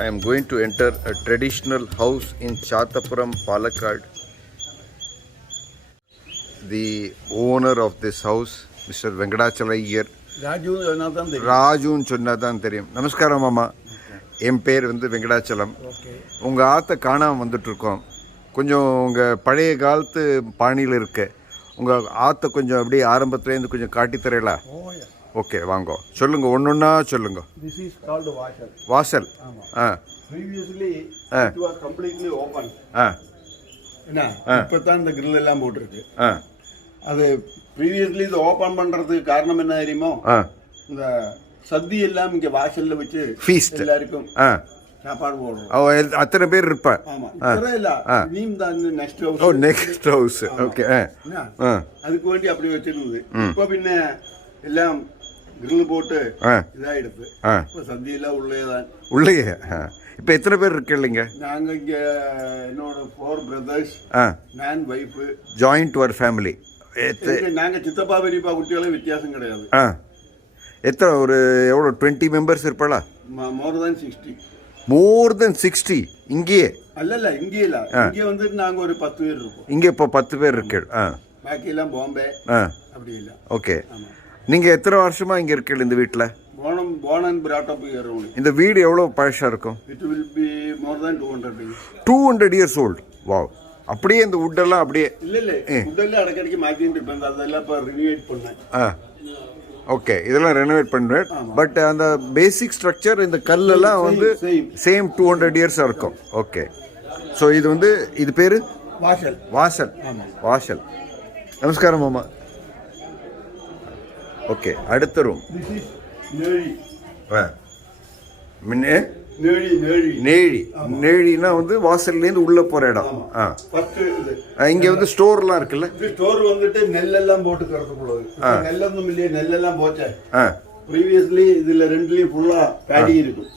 I am going to enter a traditional house in Chathapuram, Palakkad. The owner of this house, Mr. Venkadachala here. Raju Chunnadan Theriyum. Namaskaram Mama. என் பேர் வந்து வெங்கடாச்சலம். உங்கள் ஆற்றை காணாமல் வந்துட்டுருக்கோம். கொஞ்சம் உங்கள் பழைய காலத்து பாணியில் இருக்கு. உங்கள் ஆற்றை கொஞ்சம் அப்படியே ஆரம்பத்துலேருந்து கொஞ்சம் காட்டித்தரீங்களா? ஓகே வாங்க சொல்லுங்க, ஒன்று ஒன்றா சொல்லுங்க. This is called வாசல். வாசல். Previously it was completely open. என்ன இப்போ தான் இந்த grill எல்லாம் போட்டிருக்கு. அது previously இது ஓப்பன் பண்ணுறதுக்கு காரணம் என்ன தெரியுமோ? இந்த சத்தி எல்லாம் இங்கே வாசல்ல வச்சு ஃபீஸ்ட் எல்லாருக்கும் சாப்பாடு போடுறோம். அத்தனை பேர் இருப்பேன். ஆமா, இத்தனை இல்ல, நீம் தான் நெக்ஸ்ட் ஹவுஸ். ஓ நெக்ஸ்ட் ஹவுஸ். ஓகே. அதுக்கு வேண்டி அப்படி வச்சிருந்தது. இப்போ பின்ன எல்லாம் கிரில் போட்டு இதாயிடுது. இப்போ சத்தி எல்லாம் உள்ளே இப்போ எத்தனை பேர் இருக்கு இல்லைங்க? நாங்க இங்க என்னோட 4 brothers, man, wife, ஜாயிண்ட் ஒரு ஃபேமிலி. நாங்க சித்தப்பா பெரியப்பா குட்டிகளும் வித்தியாசம் கிடையாது. எத்தனை ஒரு எவ்வளோ 20 மெம்பர்ஸ் இருப்பாளா? மோர் தென் 60. இங்கேயே அல்ல இங்கே இல்ல, இங்கே வந்துட்டு நாங்க ஒரு 10 பேர் இருக்கோம். இங்கே இப்போ 10 பேர் இருக்கு. பாக்கி எல்லாம் பாம்பே அப்படி இல்ல. ஓகே. நீங்க எத்தனை வருஷமா இங்க இருக்கீங்க இந்த வீட்ல? born and brought up here only. இந்த வீடு எவ்வளவு பழசா இருக்கும்? It will be more than 200 years. 200 years old. Wow. அப்படியே இந்த வுட் எல்லாம் அப்படியே இல்ல வுட் எல்லாம் அடக்கடிக்கு மாத்திட்டு இருப்பேன். அதெல்லாம் இப்ப ரினோவேட் பண்ணேன். ஓகே, இதெல்லாம் ரெனோவேட் பண்ணுவேன். பட் அந்த பேசிக் ஸ்ட்ரக்சர் இந்த கல்லெல்லாம் வந்து சேம் 200 இயர்ஸ் இருக்கும். ஓகே. ஸோ இது வந்து இது பேர் வாசல். வாசல். வாசல். நமஸ்காரம் மாமா. ஓகே, அடுத்த ரூம். நேழி. நேழினா வந்து வாசல்லேருந்து உள்ள போற இடம். இங்க வந்து ஸ்டோர்லாம் இருக்குல்ல? ஸ்டோர் வந்துட்டு நெல்லெல்லாம் போட்டு கிடக்குள்ளது. நெல்லொന്നും இல்லையே, நெல்லெல்லாம் போச்சே. ப்ரீவியஸ்லி இதுல ரெண்டுலயும் ஃபுல்லா பேடி இருக்கும்.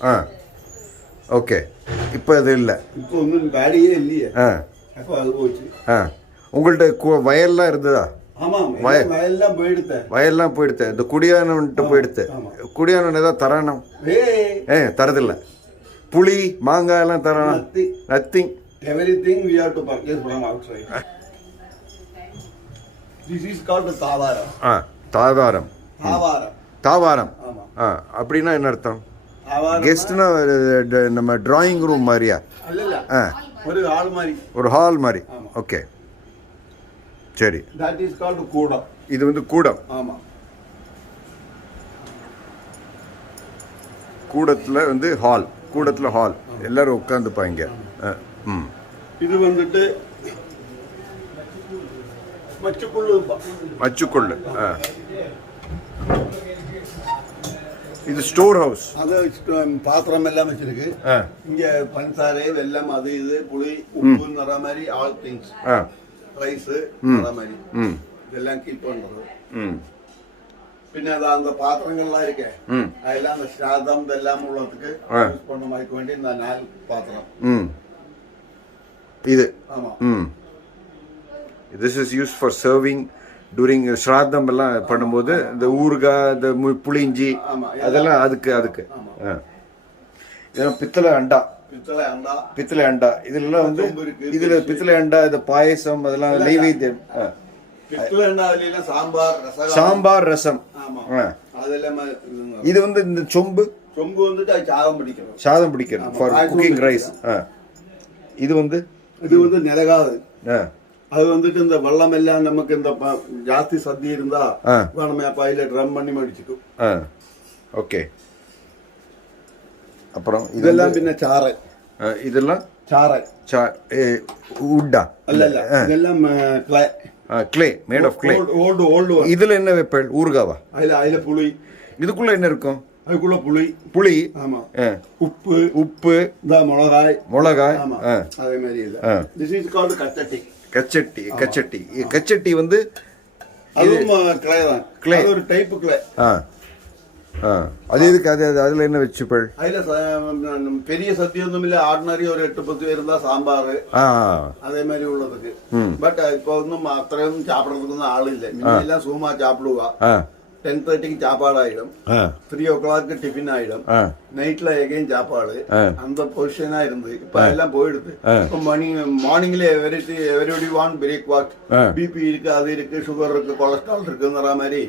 ஓகே. இப்போ அது இல்ல. இப்போ ஒன்றும் பேடியே இல்லையே. அப்போ அது போச்சு. உங்கள்ட்ட வயல்லாம் இருந்ததா? வயல்லாம் போயிடுத்த. இந்த குடியானவன்ட்டு போயிடுத்து. குடியானவன் ஏதாவது தரானம்? தரதில்லை. புளி மாங்காய் எல்லாம் தரானா? Nothing. Everything we have to purchase from outside. This is called தாவாரம். தாவாரம். தாவாரம். அப்படின்னா என்ன அர்த்தம்? கெஸ்ட்னா நம்ம டிராயிங் ரூம் மாதிரியா? ஒரு ஹால் மாதிரி. ஒரு ஹால் மாதிரி. ஓகே, சரி. That is called கூடம். இது வந்து கூடம். ஆமா. கூடத்துல வந்து ஹால். கூடத்துல ஹால். எல்லாரும் உட்காந்துப்பாங்க. இது வந்துட்டு மச்சுக்குள்ளு. இது ஸ்டோர் ஹவுஸ். அது பாத்திரம் எல்லாம் வச்சிருக்கு. இங்க பஞ்சாரை வெல்லம் அது இது புளி உப்பு நிற மாதிரி ஆல் திங்ஸ், ரைஸ் நிற மாதிரி இதெல்லாம் கீப் பண்றது. പിന്നെ அந்த பாத்திரங்கள்லாம் இருக்கு, அதெல்லாம் அந்த சாதம் இதெல்லாம் உள்ளதுக்கு யூஸ் பண்ண மாதிரி வேண்டி இந்த 4 பாத்திரம். இது ஆமா. This is used for serving during ஸ்ராதம் எல்லாம் பண்ணும்போது இந்த ஊறுகாய், இந்த புளிஞ்சி அதெல்லாம் அதுக்கு. இதெல்லாம் பித்தளை அண்டா. பித்தளை அண்டா. இதெல்லாம் வந்து இதுல பித்தளை அண்டா, இந்த பாயசம் அதெல்லாம் நெய்வேத்தியம். சாம்பார் ரசம். இது வந்து இந்த சொம்பு வந்துட்டு சாதம் பிடிக்கிறது ஃபார் குக்கிங் ரைஸ். இது வந்து நிலகாது. அது வந்துட்டு இந்த வெள்ளம் எல்லாம் நமக்கு இந்த ஜாஸ்தி சத்தி இருந்தா நம்ம அப்ப அதுல ட்ரம் பண்ணி மடிச்சுக்கும். ஓகே. அப்புறம் இதெல்லாம் பின்ன சாறை. இதெல்லாம் சாறை. உட்டா? அல்ல இதெல்லாம் கிளே, மேட் ஆஃப் கிளே. இதுல என்ன வைப்பேன்? ஊறுகாவா? அதுல புளி. இதுக்குள்ள என்ன இருக்கும்? அதுக்குள்ள புளி. ஆமா. உப்பு இந்த மிளகாய். ஆமா, அதே மாதிரி இது. This is called கச்சட்டி வந்து அதுவும் கிளே தான். கிளே ஒரு டைப் கிளே. அது இதுக்கு அதுல என்ன வச்சுப்பேள்? அதுல பெரிய சத்தி ஒன்றும் இல்ல, ஆர்டினரி ஒரு 8-10 பேர் இருந்தா சாம்பார் அதே மாதிரி உள்ளதுக்கு. பட் இப்போ ஒன்றும் அத்தனையும் சாப்பிடறதுக்கு ஒன்றும் ஆள் இல்லை. முன்னெல்லாம் சும்மா சாப்பிடுவா. 10:30 சாப்பாடு ஆயிடும், 3 o'clock டிஃபின் ஆயிடும், நைட்ல எகைன் சாப்பாடு. அந்த பொசிஷனா இருந்து இப்ப எல்லாம் போயிடுது. இப்போ மார்னிங்ல எவரிபடி வாண்ட் பிரேக்ஃபாஸ்ட். பிபி இருக்கு, அது இருக்கு, சுகர் இருக்கு, கொலஸ்ட்ரால் இருக்குங்கிற மாதிரி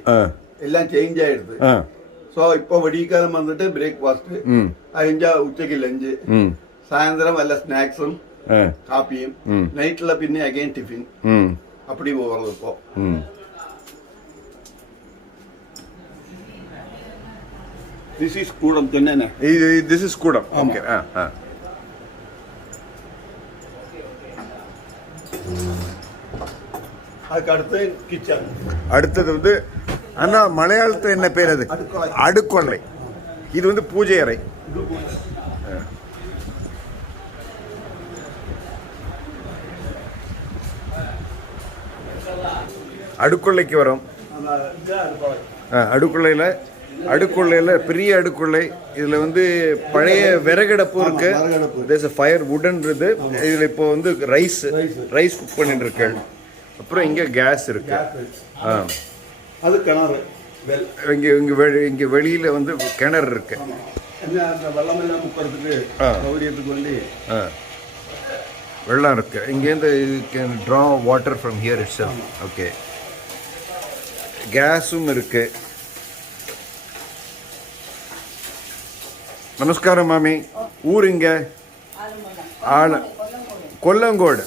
எல்லாம் சேஞ்ச் ஆயிடுது. ஸோ இப்போ வெடிக்காலம் வந்துட்டு பிரேக்ஃபாஸ்ட், அஞ்சா உச்சக்கு லஞ்சு, சாயந்தரம் வല്ല ஸ்நாக்ஸும் காப்பியும், நைட்ல பின்ன அகைன் டிஃபின், அப்படி போகிறது இப்போ. This is கூடம் சொன்னேனே. This is கூடம். Okay. அதுக்கு அடுத்து கிச்சன். அடுத்தது வந்து அண்ணா மலையாளத்தில் என்ன பேர் அது? அடுக்கொள்ளை. இது வந்து பூஜை அறை. அடுக்கொள்ளைக்கு வரும். அடுக்குள்ளையில் பெரிய அடுக்குள்ளை. இதில் வந்து பழைய விறகடுப்பு இருக்கு. தேர்ஸ் a ஃபயர் வுடன்றது. இதில் இப்போ வந்து ரைஸ் குக் பண்ணிட்டு இருக்கு. அப்புறம் இங்கே கேஸ் இருக்கு. அது கிணறு. இங்கே வெளியில் வந்து கிணறு இருக்கு. வெள்ளமெல்லாம் முக்கிறதுக்கு சௌகரியத்துக்கு வேண்டி வெள்ளம் இருக்கு. இங்கேருந்து can draw water from here it's. Okay. கேஸும் இருக்கு. நமஸ்காரம் மாமி. ஊர் இங்க கொல்லங்கோடு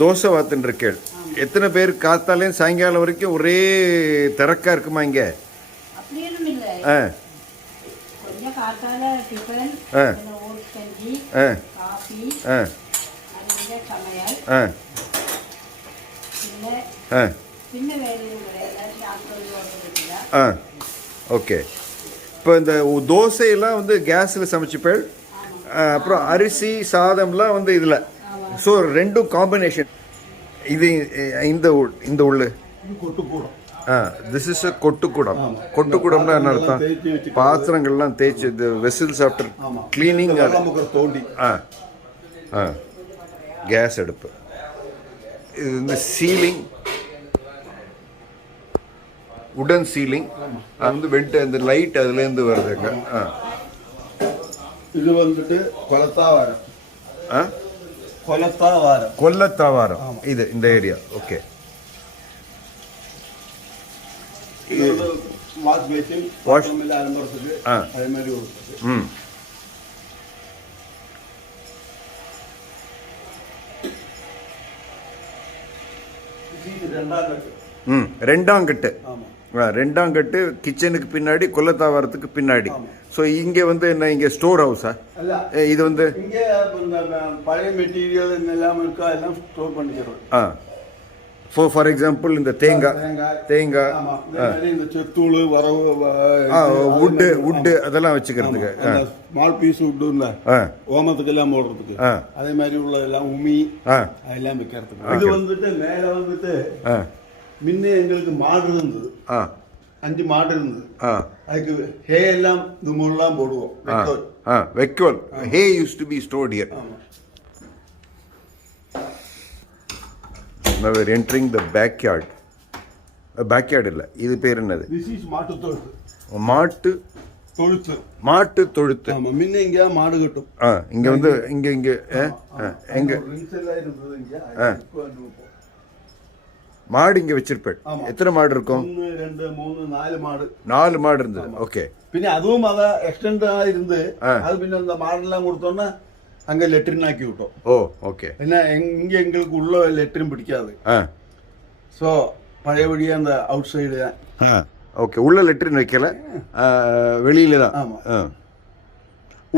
தோசை வாத்துன்னு இருக்கேள். எத்தனை பேர் காத்தாலையும் சாயங்காலம் வரைக்கும் ஒரே திறக்கா இருக்குமா இங்க? ஓகே. இப்போ இந்த தோசையெல்லாம் வந்து கேஸில் சமைச்சுப்பேள். அப்புறம் அரிசி சாதம்லாம் வந்து இதில். ஸோ ரெண்டும் காம்பினேஷன். இது இந்த உள்ள திஸ் இஸ் அ கொட்டுக்கூடம். கொட்டுக்கூடம்னா என்ன அர்த்தம்? பாத்திரங்கள்லாம் தேய்ச்சி இந்த வெசில்ஸ் ஆஃப்டர் கிளீனிங். கேஸ் அடுப்பு. இது இந்த சீலிங், உடன் சீலிங். அது வந்து வெண்ட் அந்த லைட் அதுலேருந்து வருதுங்க. இது வந்துட்டு கொல்லத்தாவாரம். இது இந்த ஏரியா. ஓகே. ரெண்டாம் கட்டு கிச்சனுக்கு பின்னாடி, கொல்லத்தாவாரத்துக்கு பின்னாடி. ஸோ இங்கே வந்து என்ன, இங்கே ஸ்டோர் ஹவுஸா? இது வந்து பழைய மெட்டீரியல் எல்லாம் இருக்கா, எல்லாம் ஸ்டோர் பண்ணிக்கிறோம். ஃபார் எக்ஸாம்பிள் இந்த தேங்காய், இந்த செத்தூள், வரவு, வுட்டு அதெல்லாம் வச்சுக்கிறதுக்கு. ஸ்மால் பீஸ் வுட்டு இல்லை, ஓமத்துக்கு எல்லாம் போடுறதுக்கு. அதே மாதிரி உள்ள எல்லாம் உமி அதெல்லாம் வைக்கிறதுக்கு. இது வந்துட்டு மேலே வந்துட்டு முன்னே எங்களுக்கு மாடு இருந்தது, 5 மாடு இருந்தது. அதுக்கு ஹே எல்லாம் இது மூணுலாம் போடுவோம். வைக்கோல். Hay used to be stored here. Now we are entering the backyard. Backyard இல்ல, இது பேர் என்னது? This is மாட்டு தொழுத்து. மாட்டு தொழுத்து. ஆமா, முன்ன இங்க மாடு கட்டும். இங்க வந்து இங்க எங்க மாடு இங்க வச்சிருப்பேன். எத்தனை மாடு இருக்கும்? 1 2 3 4 மாடு. 4 மாடு இருந்தது. ஓகே. പിന്നെ അതും അത എക്സ്റ്റെൻഡ് ആയിരുന്നു. അത് പിന്നെ എന്താ മാടെല്ലാം കൊടുത്തോണ്ട് அங்கே லெட்ரின் ஆக்கி விட்டோம். ஓகே. ஏன்னா இங்கே எங்களுக்கு உள்ள லெட்ரின் பிடிக்காது. ஸோ பழையபடியே அந்த அவுட் சைடு தான். ஓகே. உள்ள லெட்ரின் வைக்கல, வெளியில தான். ஆமாம்.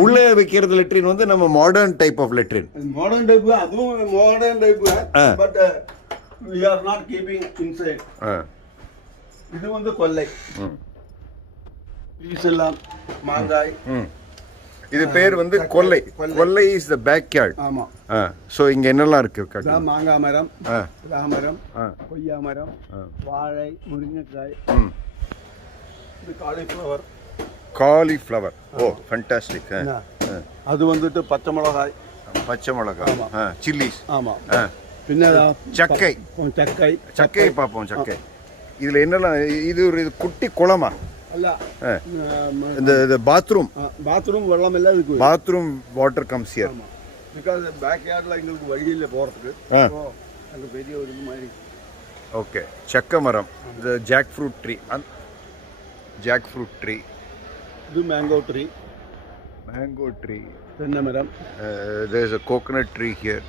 உள்ளே வைக்கிறது லெட்ரின் வந்து நம்ம modern type of latrine. Modern type, அதுவும் modern type. But we are not keeping inside. இது வந்து கொல்லை. இதெல்லாம் மாங்காய். இது பேர் வந்து கொல்லை. கொல்லை இஸ் தி பேக்யார்ட். ஆமா. சோ இங்க என்னெல்லாம் இருக்கு? மாங்காய் மரம், பலாமரம், கொய்யா மரம், வாழை, முருங்கைக்காய், இது காலிஃப்ளவர். ஃபேண்டாஸ்டிக். அது வந்துட்டு பச்சை மிளகாய். சில்லிஸ். ஆமா. പിന്നെ சக்கை பார்ப்போம். சக்கை இதில் என்னெல்லாம் இது ஒரு இது குட்டி குளமா അല്ല இந்த பாத்ரூம் ബാത്റൂം വെള്ളമെല്ലാം ഇരിക്കും bathroom water comes here because back യാർഡിൽ എங்களுக்கு വഴിയില്ല പോറதுக்கு അപ്പോൾ அங்க பெரிய ஒரு இது மாதிரி ஓகே செக்க மரம் இது ஜாக் ஃப்ரூட் ட்ரீ இது மேங்கோ ட்ரீ தென்னை மரம் there is a coconut tree here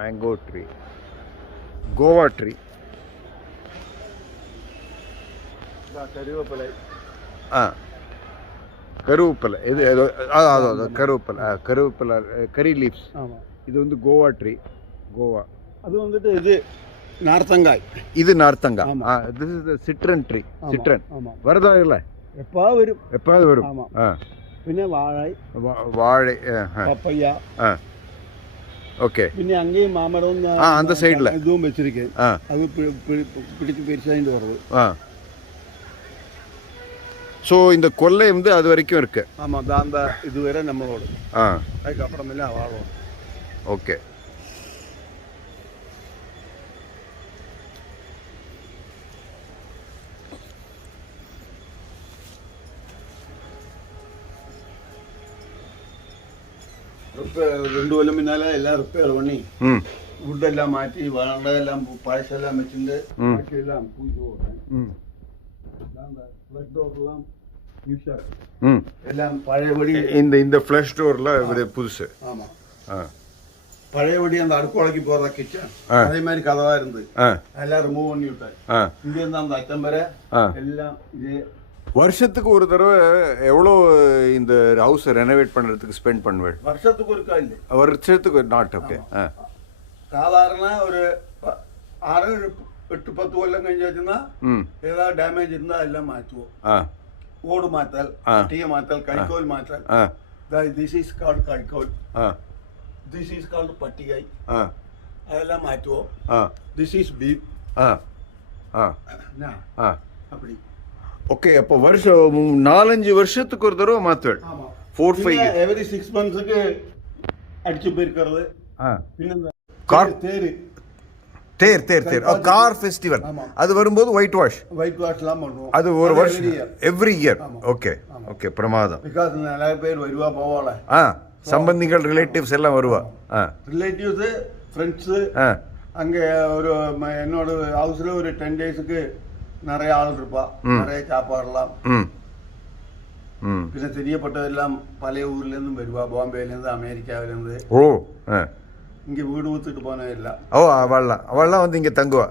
mango tree guava tree கருவேப்பிலை கருவேப்பிலை இது அது கருவேப்பிலை கரி லீவ்ஸ் இது வந்து கோவா ட்ரீ கோவா அது வந்துட்டு இது நார்த்தங்காய் இது நார்த்தங்காய் this is the citron tree citron வருதா இல்ல எப்பாவது வரும் പിന്നെ வாழை പപ്പയ്യ ஓகே പിന്നെ അങ്ങേയും മാമരവും அந்த சைடுல இதுவும் வச்சிருக்கேன் அது பிடிச்சு பெருசாயிட்டு வருது ஸோ இந்த கொல்லை வந்து அது வரைக்கும் இருக்கு ஆமாம் அந்த இதுவரை நம்மளோட அதுக்கப்புறமேல வாழும் ஓகே ரெண்டு கொல்லம் பின்னால எல்லாம் ரிப்பேர் பண்ணி வுட்டெல்லாம் மாற்றி வளர்ந்ததெல்லாம் பழசெல்லாம் வச்சுட்டு பாக்கியெல்லாம் பூஜை போடுறேன் எல்லாம் பழையபடி இந்த ஃப்ளஷ் டோர்ல புதுசு ஆமா பழையபடி அந்த அடுக்கோளைக்கு போற கிச்சன் அதே மாதிரி கதவா இருந்து எல்லாம் ரிமூவ் பண்ணி விட்டாரு இங்க இருந்து அந்த அச்சம் வரை எல்லாம் இதே வருஷத்துக்கு ஒரு தடவை எவ்வளோ இந்த ஹவுஸ் ரெனோவேட் பண்றதுக்கு ஸ்பெண்ட் பண்ணுவேன் வருஷத்துக்கு ஒருக்கா இல்லை வருஷத்துக்கு நாட் ஓகே சாதாரண ஒரு 6-8-10 കൊല്ലം കഴിഞ്ഞ് വെച്ചാൽ ഏதாவது ഡാമേജ് இருந்தா എല്ലാം മാറ്റുவோம் ഓട് മാറ്റാൽ ടീയ മാറ്റാൽ കൈക്കോൽ മാറ്റാൽ ദിസ് ഈസ് കാൾഡ് കൈക്കോൽ ദിസ് ഈസ് കാൾഡ് പട്ടികை அதெல்லாம் மாറ്റുவோம் திஸ் இஸ் பீப் அப்படி ஓகே அப்போ வருஷம் 4-5 வருஷத்துக்கு ஒரு தடவை மாத்துவேன் 4-5 எவ்ரி 6 மந்த்ஸ்க்கு அடிச்சு போயிருக்கிறது பின்ன தேர் கார் ஃபெஸ்டிவல் அது வரும்போது ஒயிட் வாஷ்லாம் பண்ணுவோம் அது ஒரு வருஷம் எவ்ரி இயர் ஓகே பிரமாதம் பிகாஸ் நிறைய பேர் வருவா போவாள சம்பந்திகள் ரிலேட்டிவ்ஸ் எல்லாம் வருவா ரிலேட்டிவ்ஸ் ஃப்ரெண்ட்ஸ் அங்க ஒரு என்னோட ஹவுஸ்ல ஒரு 10 டேஸ்க்கு நிறைய ஆள் இருப்பா நிறைய சாப்பாடுலாம் പിന്നെ தெரியப்பட்டதெல்லாம் பழைய ஊர்ல இருந்து வருவா பாம்பேல இருந்து அமெரிக்காவில இருந்து இங்க வீடு ஊத்துட்டு போனதில்ல அவள்லாம் வந்து இங்க தங்குவா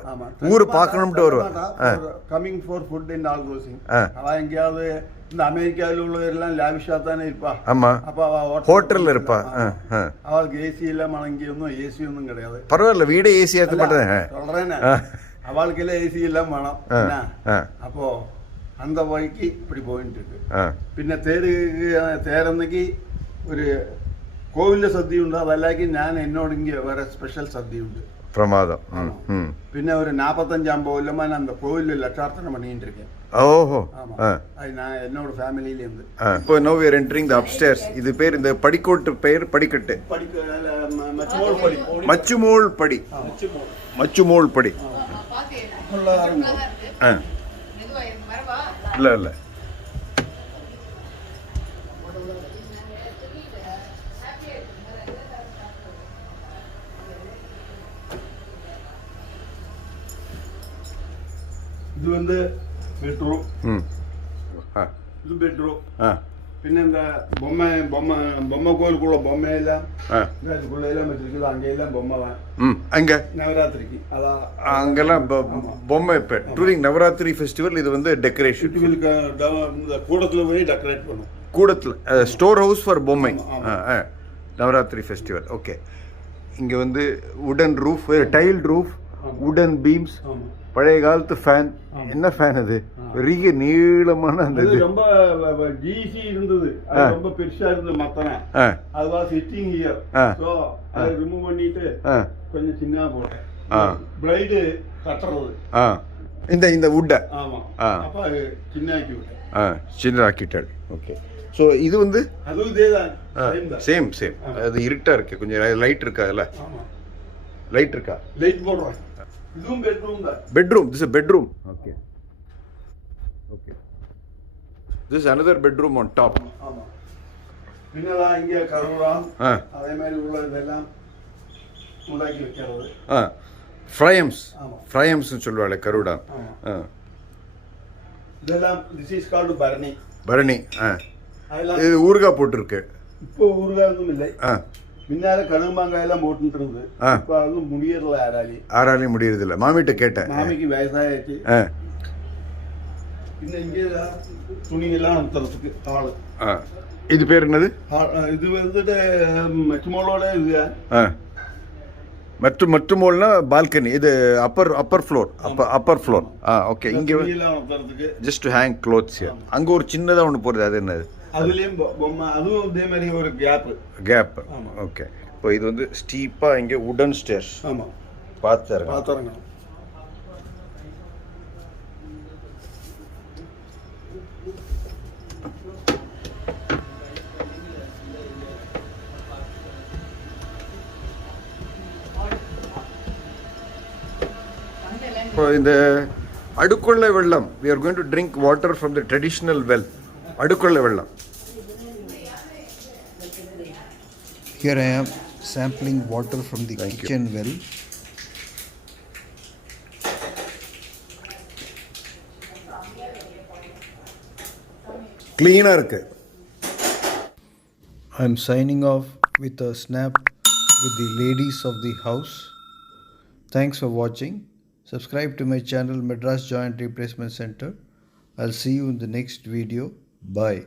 ஊரு பார்க்கணும்ட்டு வருவா coming for food and all closing அவ எங்கயாவது இந்த அமெரிக்காவில் உள்ளவரெல்லாம் லாவிஷா தானே இருப்பா ஆமா அப்ப அவ ஹோட்டல்ல இருப்பா அவளுக்கு ஏசி எல்லாம் அங்கேயும் ஏசி ஒன்றும் கிடையாது பரவாயில்ல வீடே ஏசி ஏற்ற மாட்டேன் சொல்றேன் அவளுக்கு எல்லாம் ஏசி எல்லாம் வேணும் அப்போ அந்த வழிக்கு இப்படி போயிட்டு இருக்கு പിന്നെ തേരന്നക്ക് ഒരു കോവിലിലെ സദ്യയുണ്ട് അതല്ലെങ്കിൽ ഞാൻ എന്നോട് ഇങ്ങനെ വേറെ സ്പെഷ്യൽ സദ്യയുണ്ട് பிரமாதம் പിന്നെ ഒരു 45-50 കൊല്ലமா நான் அந்த கோவிலில் லட்சார்த்தனை பண்ணிட்டு இருக்கேன் ஓஹோ அது நான் என்னோட ஃபேமிலியில இருந்து இப்போ no we are entering the upstairs இது பேர் இந்த படிக்கோட்டு பேர் படிக்கட்டு மச்சுமோள் படி இல்ல இது வந்து பெட்ரூம் இது பெட்ரூம் പിന്നെ എന്താ பொம்மை கோயிலுக்குள்ள பொம்மை எல்லாம் இதுக்குள்ள எல்லாம் வச்சிருக்குது அங்கெல்லாம் பொம்மை அங்க நவராத்திரிக்கு அதான் அங்கெல்லாம் பொம்மை இப்ப டூரிங் நவராத்திரி ஃபெஸ்டிவல் இது வந்து டெக்கரேஷன் கூடத்துல போய் டெக்கரேட் பண்ணும் கூடத்துல ஸ்டோர் ஹவுஸ் ஃபார் பொம்மை நவராத்திரி ஃபெஸ்டிவல் ஓகே இங்க வந்து உடன் ரூஃப் டைல் ரூஃப் உடன் பீம்ஸ் பழைய காலத்து ஃபேன் என்ன ஃபேன் அது பெரிய நீளமான அந்த இது ரொம்ப ஜிசி இருந்தது அது ரொம்ப பெருசா இருந்தது மத்தன அதுவா சிட்டிங் ஹியர் சோ அதை ரிமூவ் பண்ணிட்டு கொஞ்சம் சின்னதா போட்டேன் பிளைடு கட்டறது இந்த வுட் ஆமா அப்ப சின்னதாக்கி விட்டேன் சின்னதாக்கிட்டாள் ஓகே ஸோ இது வந்து அதுவும் இதேதான் சேம் அது இருட்டா இருக்கு கொஞ்சம் லைட் இருக்கா அதில் லைட் இருக்கா லைட் போடுறோம் இதுவும் பெட்ரூம் தான். Bedroom. This is a bedroom. Okay. Okay. This is another bedroom on top. ஆமா. பின்னலாம் இங்கே கருவறாம். ஆ. அதே மாதிரி உள்ள இதெல்லாம் உண்டாக்கி வைக்கிறது. ஆ. ஃப்ரையம்ஸ். ஆமா. ஃப்ரையம்ஸ்னு சொல்லுவாள் கருடா. ஆமா. ஆ. இதெல்லாம் திஸ் இஸ் கால்டு பரணி. பரணி. ஆ. அதெல்லாம் இது ஊறுகாய் போட்டிருக்கு. இப்போ ஊறுகாயும் இல்லை. ஆ. முன்னால கடுகு மாங்காயெல்லாம் போட்டுட்டு இருந்தது. இப்போ அது முடியறல ஆறாலையும் முடியறதில்ல. மாமிகிட்ட கேட்டேன். மாமிக்கு வயசாயிடுச்சு. ஆ. இன்னும் இங்கே துணியெல்லாம் அனுப்புறதுக்கு ஆளு. ஆ. இது பேர் என்னது? இது வந்துட்டு மெட்மோலோட இது. ஆ. மற்றுமோல்னா பால்கனி. இது அப்பர் ஃப்ளோர். அப்பர் ஃப்ளோர். ஆ ஓகே. இங்கே ஜஸ்ட் டு ஹேங் க்ளோத்ஸ். அங்கே ஒரு சின்னதாக ஒன்று போடுறது, அது என்னது? அதுலேயும் பொம்மை, அதுவும் இதே மாதிரி ஒரு கேப். ஓகே. இப்போ இது வந்து ஸ்டீப்பாக இங்கே உடன் ஸ்டேர்ஸ். ஆமாம். பார்த்துறேங்க. இப்போ இந்த அடுக்குள்ள வெள்ளம், we are going to drink water from the traditional well. அடுக்குள்ள வெள்ளம். Here I am sampling water from the kitchen well. Cleaner இருக்கு. I am signing off with a snap with the ladies of the house. Thanks for watching. Subscribe to my channel Madras Joint Replacement Center. I'll see you in the next video. Bye.